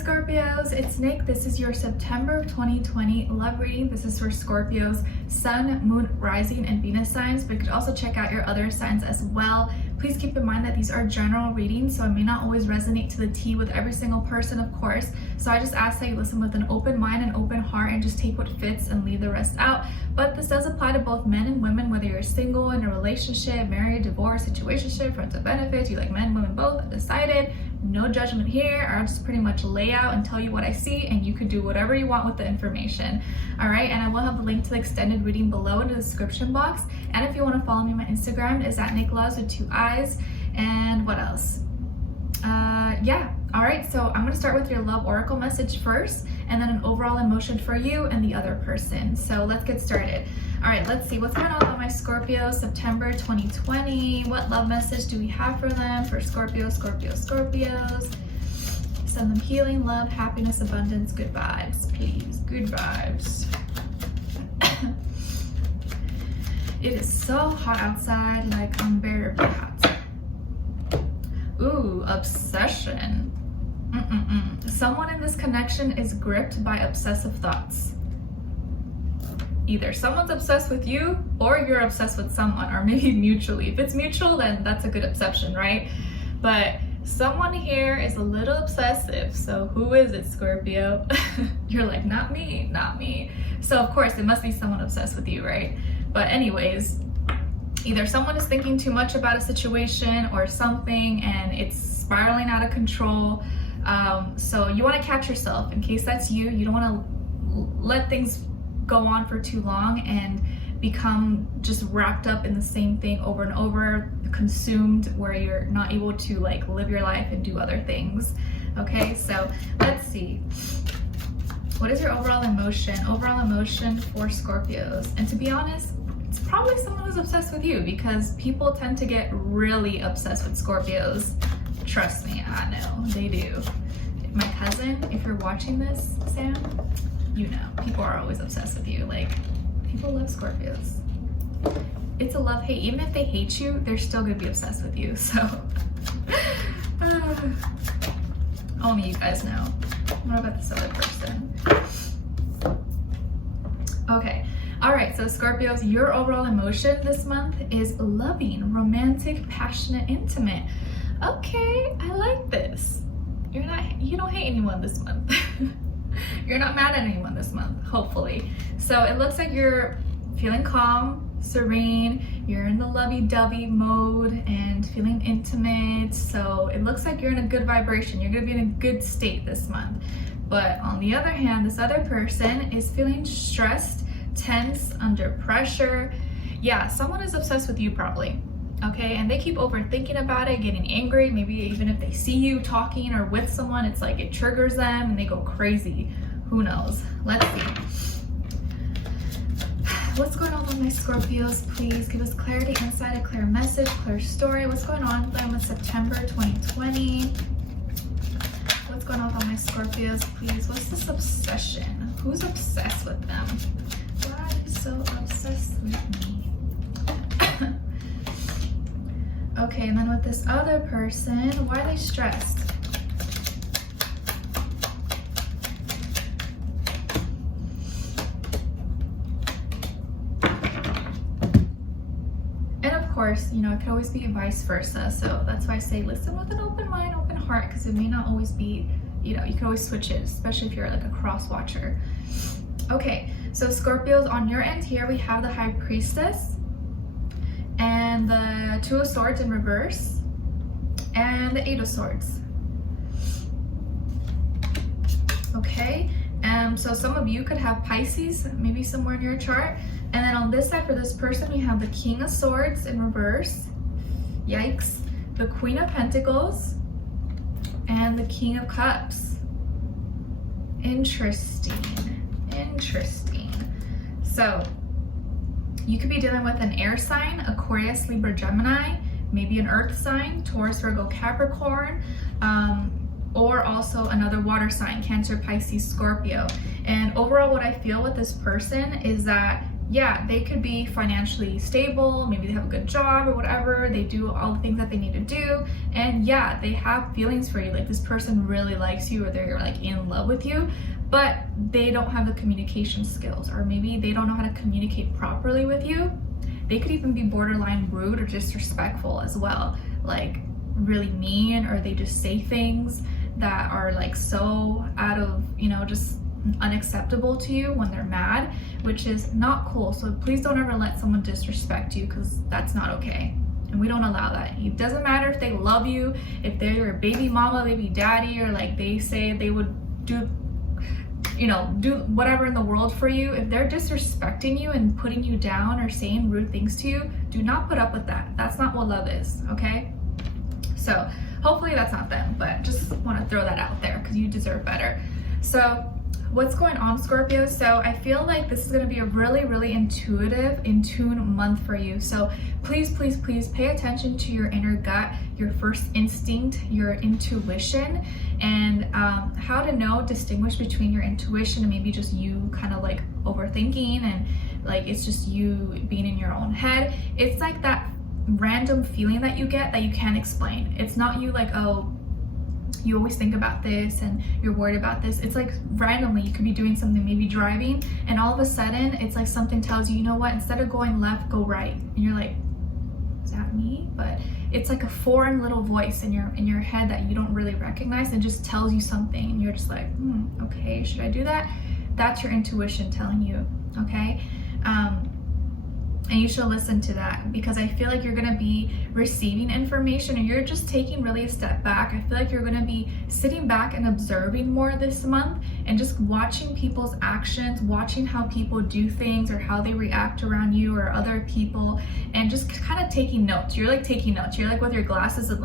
Scorpios, it's Nick. This is your September 2020 love reading. This is for Scorpios, Sun, Moon, Rising, and Venus signs, but you could also check out your other signs as well. Please keep in mind that these are general readings, so it may not always resonate to the T with every single person, of course. So I just ask that you listen with an open mind and open heart and just take what fits and leave the rest out. But this does apply to both men and women, whether you're single, in a relationship, married, divorced, situationship, friends with benefits, you like men, women, both, undecided. No judgment here. I'll just pretty much lay out and tell you what I see, and you could do whatever you want with the information. All right, and I will have a link to the extended reading below in the description box. And if you want to follow me, my Instagram is at Nicloves with 2 eyes. And what else? Yeah. All right, so I'm going to start with your love oracle message first, and then an overall emotion for you and the other person. So let's get started. All right, let's see what's going on with my Scorpio, September 2020. What love message do we have for them? For Scorpios. Send them healing, love, happiness, abundance, good vibes, please. Good vibes. It is so hot outside, like unbearably hot. Ooh, obsession. Someone in this connection is gripped by obsessive thoughts. Either someone's obsessed with you or you're obsessed with someone, or maybe mutually. If it's mutual, then that's a good obsession, right? But someone here is a little obsessive. So who is it, Scorpio? You're like, not me, not me. So of course it must be someone obsessed with you, right? But anyways, either someone is thinking too much about a situation or something and it's spiraling out of control. So you want to catch yourself. In case that's you, you don't want to let things go on for too long and become just wrapped up in the same thing over and over, consumed, where you're not able to like live your life and do other things. Okay, so let's see. What is your overall emotion? Overall emotion for Scorpios. And to be honest, it's probably someone who's obsessed with you, because people tend to get really obsessed with Scorpios. Trust me, I know, they do. My cousin, if you're watching this, Sam, you know, people are always obsessed with you. Like, people love Scorpios. It's a love-hate. Even if they hate you, they're still gonna be obsessed with you, so. Only you guys know. What about this other person? Okay. All right, so Scorpios, your overall emotion this month is loving, romantic, passionate, intimate. Okay, I like this. You don't hate anyone this month. You're not mad at anyone this month, hopefully. So it looks like you're feeling calm, serene, you're in the lovey-dovey mode and feeling intimate. So it looks like you're in a good vibration. You're gonna be in a good state this month. But on the other hand, this other person is feeling stressed, tense, under pressure. Yeah, someone is obsessed with you probably. Okay, and they keep overthinking about it, getting angry. Maybe even if they see you talking or with someone, it's like it triggers them and they go crazy. Who knows? Let's see. What's going on with my Scorpios? Please give us clarity, insight, a clear message, clear story. What's going on with them with September 2020? What's going on with my Scorpios? Please, what's this obsession? Who's obsessed with them? Why are you so obsessed with me? Okay, and then with this other person, why are they stressed? And of course, you know, it could always be vice versa. So that's why I say listen with an open mind, open heart, because it may not always be, you know, you can always switch it, especially if you're like a cross watcher. Okay, so Scorpios, on your end here, we have the High Priestess, and the Two of Swords in reverse, and the Eight of Swords. Okay, so some of you could have Pisces, maybe somewhere in your chart. And then on this side for this person, we have the King of Swords in reverse. Yikes. The Queen of Pentacles, and the King of Cups. Interesting. So you could be dealing with an air sign, Aquarius, Libra, Gemini, maybe an earth sign, Taurus, Virgo, Capricorn, or also another water sign, Cancer, Pisces, Scorpio. And overall, what I feel with this person is that yeah, they could be financially stable, maybe they have a good job or whatever, they do all the things that they need to do, and yeah, they have feelings for you, like this person really likes you or they're like in love with you, but they don't have the communication skills, or maybe they don't know how to communicate properly with you. They could even be borderline rude or disrespectful as well, like really mean, or they just say things that are like so out of, you know, just unacceptable to you when they're mad, which is not cool. So please don't ever let someone disrespect you, because that's not okay, and we don't allow that. It doesn't matter if they love you, if they're your baby mama, baby daddy, or like they say they would do, you know, do whatever in the world for you. If they're disrespecting you and putting you down or saying rude things to you, do not put up with that. That's not what love is, okay? So hopefully that's not them, but just want to throw that out there because you deserve better. So what's going on, Scorpio? So I feel like this is going to be a really, really intuitive, in tune month for you. So please, please, please pay attention to your inner gut, your first instinct, your intuition, and how to know, distinguish between your intuition and maybe just you kind of like overthinking and like it's just you being in your own head. It's like that random feeling that you get that you can't explain. It's not you like, oh, you always think about this and you're worried about this. It's like randomly you could be doing something, maybe driving, and all of a sudden it's like something tells you, you know what, instead of going left, go right. And you're like, is that me? But it's like a foreign little voice in your head that you don't really recognize, and just tells you something, and you're just like, okay, should I do that? That's your intuition telling you, okay? And you should listen to that, because I feel like you're gonna be receiving information and you're just taking really a step back. I feel like you're gonna be sitting back and observing more this month and just watching people's actions, watching how people do things or how they react around you or other people, and just kind of taking notes. You're like taking notes. You're like with your glasses and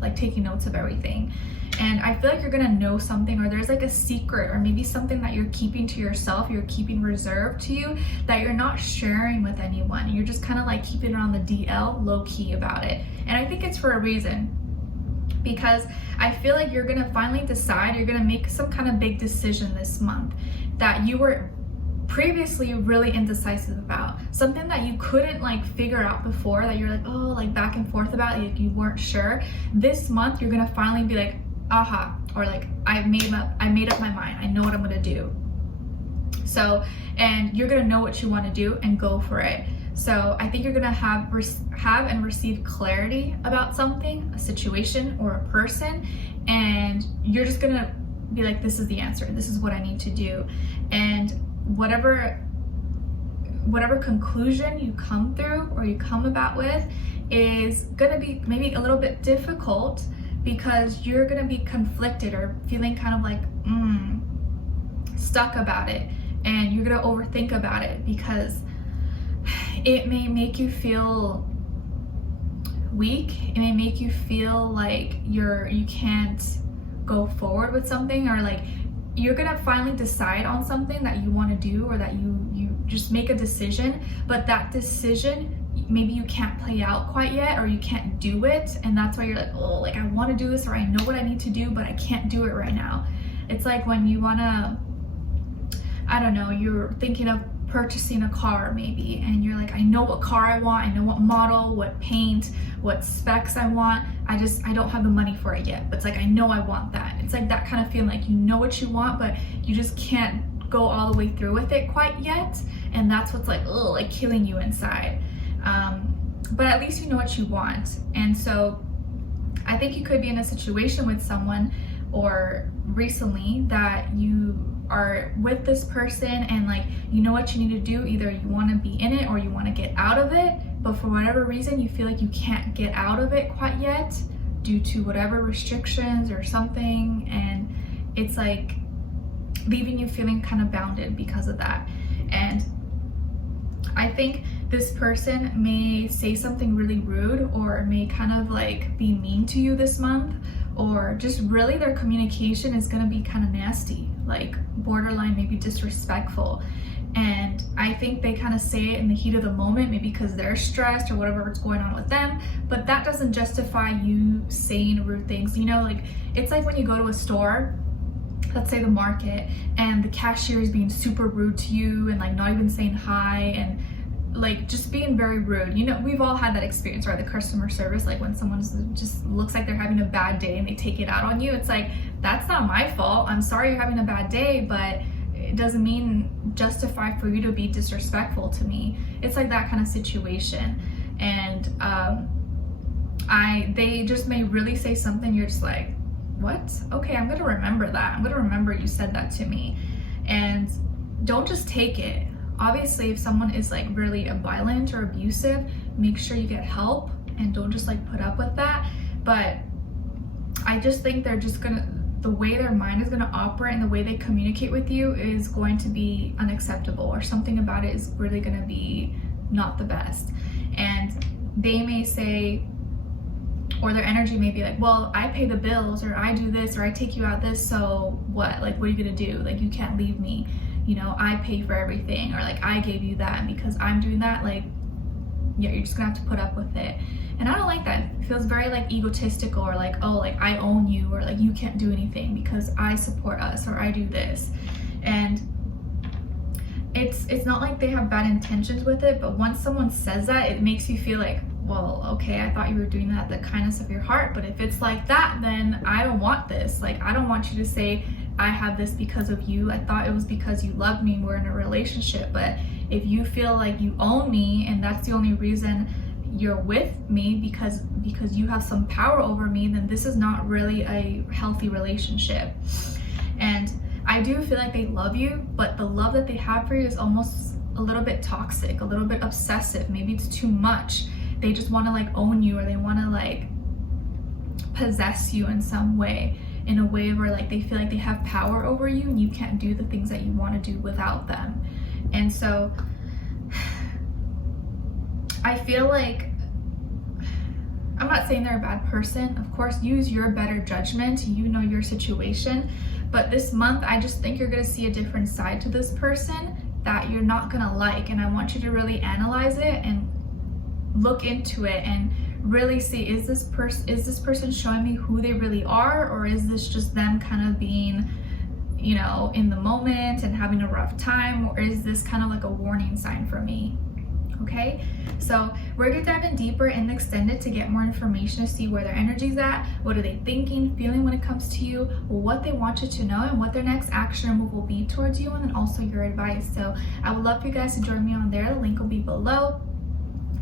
like taking notes of everything. And I feel like you're gonna know something, or there's like a secret, or maybe something that you're keeping to yourself, you're keeping reserved to you, that you're not sharing with anyone. You're just kind of like keeping it on the DL, low key about it. And I think it's for a reason, because I feel like you're gonna finally decide, you're gonna make some kind of big decision this month that you were previously really indecisive about, something that you couldn't like figure out before, that you're like, oh, like back and forth about, like you weren't sure. This month you're gonna finally be like, aha, or like I made up my mind, I know what I'm gonna do. So, and you're gonna know what you want to do and go for it. So I think you're gonna have and receive clarity about something, a situation or a person, and you're just gonna be like, this is the answer, this is what I need to do. And whatever conclusion you come through or you come about with is gonna be maybe a little bit difficult, because you're gonna be conflicted or feeling kind of like stuck about it, and you're gonna overthink about it, because it may make you feel weak. It may make you feel like you can't go forward with something, or like you're gonna finally decide on something that you want to do, or that you just make a decision, but that decision maybe you can't play out quite yet, or you can't do it, and that's why you're like, oh, like I want to do this, or I know what I need to do, but I can't do it right now. It's like when you wanna, I don't know, you're thinking of purchasing a car maybe, and you're like, I know what car I want, I know what model, what paint, what specs I want, I don't have the money for it yet, but it's like, I know I want that. It's like that kind of feeling, like you know what you want, but you just can't go all the way through with it quite yet, and that's what's like, oh, like killing you inside. But at least you know what you want. And so I think you could be in a situation with someone, or recently, that you are with this person and like you know what you need to do. Either you want to be in it or you want to get out of it, but for whatever reason you feel like you can't get out of it quite yet due to whatever restrictions or something, and it's like leaving you feeling kind of bounded because of that. And I think this person may say something really rude, or may kind of like be mean to you this month, or just really their communication is going to be kind of nasty, like borderline maybe disrespectful. And I think they kind of say it in the heat of the moment, maybe because they're stressed or whatever's going on with them, but that doesn't justify you saying rude things. You know, like it's like when you go to a store let's say the market, and the cashier is being super rude to you and like not even saying hi and like just being very rude. You know, we've all had that experience, right? The customer service, like when someone just looks like they're having a bad day and they take it out on you. It's like, that's not my fault. I'm sorry you're having a bad day, but it doesn't mean justify for you to be disrespectful to me. It's like that kind of situation. And they just may really say something, you're just like, what? Okay, I'm gonna remember that. I'm gonna remember you said that to me. And don't just take it. Obviously, if someone is like really violent or abusive, make sure you get help and don't just like put up with that. But I just think they're just gonna, the way their mind is gonna operate and the way they communicate with you is going to be unacceptable, or something about it is really gonna be not the best. And they may say, or their energy may be like, well, I pay the bills, or I do this, or I take you out this, so what? Like, what are you gonna do? Like, you can't leave me. You know, I pay for everything, or like, I gave you that, and because I'm doing that, like, yeah, you're just gonna have to put up with it. And I don't like that. It feels very like egotistical, or like, oh, like I own you, or like you can't do anything because I support us, or I do this. And it's not like they have bad intentions with it, but once someone says that, it makes you feel like, well, okay, I thought you were doing that out of the kindness of your heart, but if it's like that, then I don't want this. Like, I don't want you to say, I have this because of you. I thought it was because you love me, we're in a relationship. But if you feel like you own me and that's the only reason you're with me, because you have some power over me, then this is not really a healthy relationship. And I do feel like they love you, but the love that they have for you is almost a little bit toxic, a little bit obsessive. Maybe it's too much. They just want to like own you, or they want to like possess you in some way, in a way where like they feel like they have power over you and you can't do the things that you want to do without them. And so I feel like, I'm not saying they're a bad person. Of course, use your better judgment. You know your situation. But this month, I just think you're going to see a different side to this person that you're not going to like. And I want you to really analyze it and look into it and really see, is this person showing me who they really are, or is this just them kind of being, you know, in the moment and having a rough time, or is this kind of like a warning sign for me? Okay, so we're gonna dive in deeper in the extended to get more information, to see where their energy's at, what are they thinking, feeling when it comes to you, what they want you to know, and what their next action move will be towards you, and then also your advice. So I would love for you guys to join me on there. The link will be below.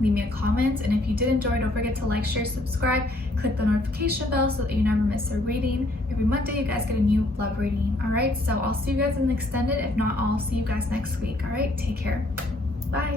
Leave me a comment, and if you did enjoy, don't forget to like, share, subscribe, click the notification bell so that you never miss a reading. Every Monday you guys get a new love reading. All right, so I'll see you guys in the extended. If not, I'll see you guys next week. All right, take care. Bye.